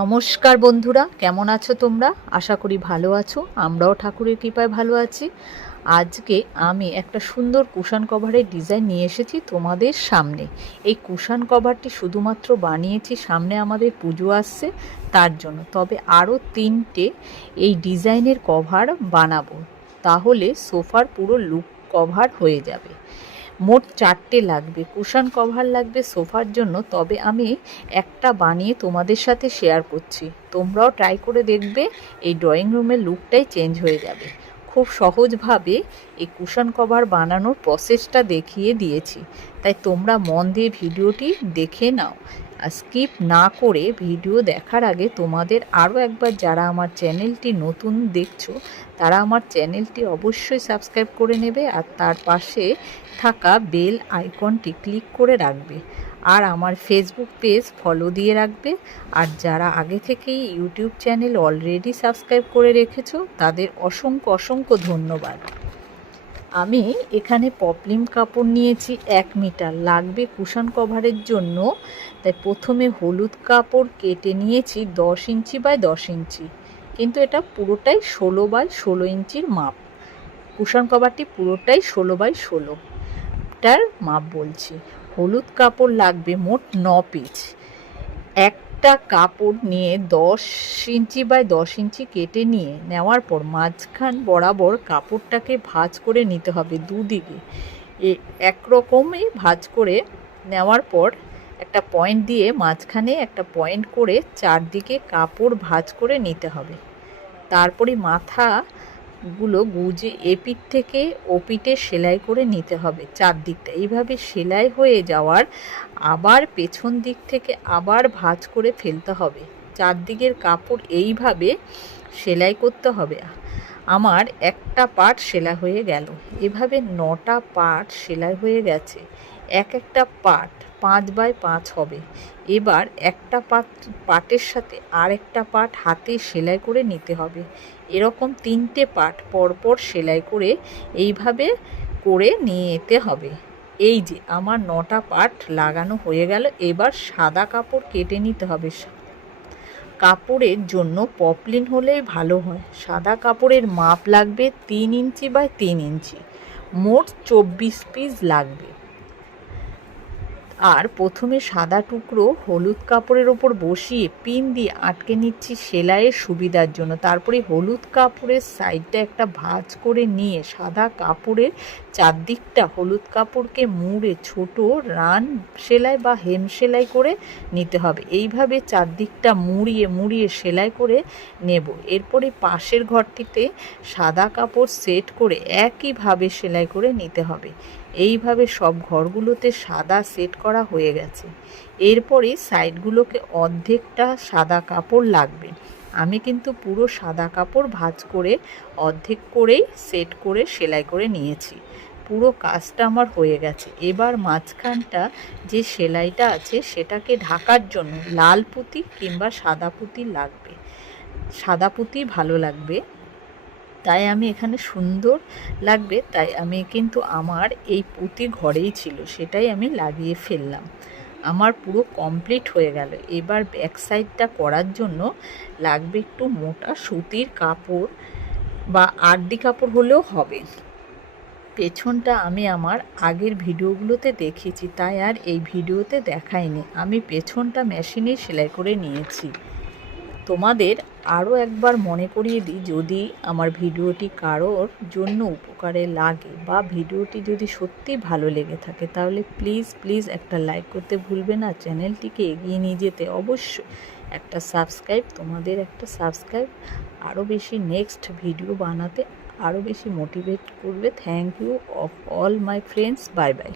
নমস্কার বন্ধুরা, কেমন আছো তোমরা? আশা করি ভালো আছো। আমরাও ঠাকুরের কৃপায় ভালো আছি। আজকে আমি একটা সুন্দর কুশন কভারের ডিজাইন নিয়ে এসেছি তোমাদের সামনে। এই কুশন কভারটি শুধুমাত্র বানিয়েছি, সামনে আমাদের পুজো আসছে তার জন্য। তবে আরও 3টে এই ডিজাইনের কভার বানাবো, তাহলে সোফার পুরো লুক কভার হয়ে যাবে। মোট 4টে লাগবে, কুশন কভার লাগবে সোফার জন্য। তবে আমি একটা বানিয়ে তোমাদের সাথে শেয়ার করছি, তোমরাও ট্রাই করে দেখবে। এই ড্রয়িং রুমের লুকটাই চেঞ্জ হয়ে যাবে। খুব সহজভাবে এই কুশন কভার বানানোর প্রসেসটা দেখিয়ে দিয়েছি, তাই তোমরা মন দিয়ে ভিডিওটি দেখে নাও। আর স্কিপ না করে ভিডিও দেখার আগে তোমাদের আরও একবার, যারা আমার চ্যানেলটি নতুন দেখছো তারা আমার চ্যানেলটি অবশ্যই সাবস্ক্রাইব করে নেবে, আর তার পাশে থাকা বেল আইকনটি ক্লিক করে রাখবে, আর আমার ফেসবুক পেজ ফলো দিয়ে রাখবে। আর যারা আগে থেকেই ইউটিউব চ্যানেল অলরেডি সাবস্ক্রাইব করে রেখেছো তাদের অসংখ্য অসংখ্য ধন্যবাদ। আমি এখানে পপলিন কাপড় নিয়েছি 1 মিটার, লাগবে কুশন কভারের জন্য। তাই প্রথমে হলুদ কাপড় কেটে নিয়েছি 10 ইঞ্চি বাই 10 ইঞ্চি, কিন্তু এটা পুরোটাই 16 বাই 16 ইঞ্চির মাপ। কুশন কভারটি পুরোটাই 16 বাই 16টার মাপ বলছি। হলুদ কাপড় লাগবে মোট 9 পিস। একটা কাপড় নিয়ে 10 ইঞ্চি বাই 10 ইঞ্চি কেটে নেওয়ার পর মাঝখান বরাবর কাপড়টাকে ভাঁজ করে নিতে হবে দুদিকে। একরকমই ভাঁজ করে নেওয়ার পর একটা পয়েন্ট দিয়ে মাঝখানে একটা পয়েন্ট করে চারদিকে কাপড় ভাঁজ করে নিতে হবে। তারপরে মাথাগুলো গুজে এপিঠ থেকে ওপিঠে সেলাই করে নিতে হবে চারদিকটা। এইভাবে সেলাই হয়ে যাওয়ার আবার পেছন দিক থেকে আবার ভাঁজ করে ফেলতে হবে। চারদিকের কাপড় এইভাবে সেলাই করতে হবে। আমার একটা পার্ট সেলাই হয়ে গেল। এভাবে 9টা পার্ট সেলাই হয়ে গেছে। একটা পার্ট 5 বাই 5 হবে। এবার একটা পার্টের সাথে আর একটা পার্ট হাতে সেলাই করে নিতে হবে। এরকম 3টে পার্ট পরপর সেলাই করে এইভাবে করে নিতে হবে। এই যে আমার 9টা পার্ট লাগানো হয়ে গেল। এবার সাদা কাপড় কেটে নিতে হবে। কাপড়ের জন্য পপলিন হলেই ভালো হয়। সাদা কাপড়ের মাপ লাগবে 3 ইঞ্চি বাই 3 ইঞ্চি, মোট 24 পিস লাগবে। আর প্রথমে সাদা টুকরো হলুদ কাপড়ের ওপর বসিয়ে পিন দিয়ে আটকে নিচ্ছি সেলাইয়ের সুবিধার জন্য। তারপরে হলুদ কাপড়ের সাইডটা একটা ভাঁজ করে নিয়ে সাদা কাপড়ের চারদিকটা হলুদ কাপড়কে মুড়ে ছোট রান সেলাই বা হেম সেলাই করে নিতে হবে। এইভাবে চারদিকটা মুড়িয়ে মুড়িয়ে সেলাই করে নেব। এরপরে পাশের ঘরটিতে সাদা কাপড় সেট করে একইভাবে সেলাই করে নিতে হবে। এইভাবে সব ঘরগুলোতে সাদা সেট করা হয়ে গেছে। এরপরে সাইডগুলোকে অর্ধেকটা সাদা কাপড় লাগবে। আমি কিন্তু পুরো সাদা কাপড় ভাঁজ করে অর্ধেক করেই সেট করে সেলাই করে নিয়েছি। পুরো কাজটা আমার হয়ে গেছে। এবার মাঝখানটা যে সেলাইটা আছে সেটাকে ঢাকার জন্য লাল পুঁতি কিংবা সাদা পুঁতি লাগবে। সাদা পুঁতি ভালো লাগবে, তাই আমি এখানে সুন্দর লাগবে, তাই আমি কিন্তু আমার এই পুঁতি ঘরেই ছিল, সেটাই আমি লাগিয়ে ফেললাম। আমার পুরো কমপ্লিট হয়ে গেল। এবার ব্যাক সাইডটা করার জন্য লাগবে একটু মোটা সুতির কাপড় বা আরডি কাপড় হলেও হবে। পেছনটা আমি আমার আগের ভিডিওগুলোতে দেখিয়েছি, তাই আর এই ভিডিওতে দেখাইনি। আমি পেছনটা মেশিনে সেলাই করে নিয়েছি। তোমাদের আরও একবার মনে করিয়ে দিই, যদি আমার ভিডিওটি কারোর জন্য উপকারে লাগে বা ভিডিওটি যদি সত্যি ভালো লেগে থাকে, তাহলে প্লিজ একটা লাইক করতে ভুলবে না। চ্যানেলটিকে এগিয়ে নিয়ে যেতে অবশ্যই একটা সাবস্ক্রাইব, তোমাদের একটা সাবস্ক্রাইব আরও বেশি নেক্সট ভিডিও বানাতে আরও বেশি মোটিভেট করবে। Thank you of all my friends. Bye by.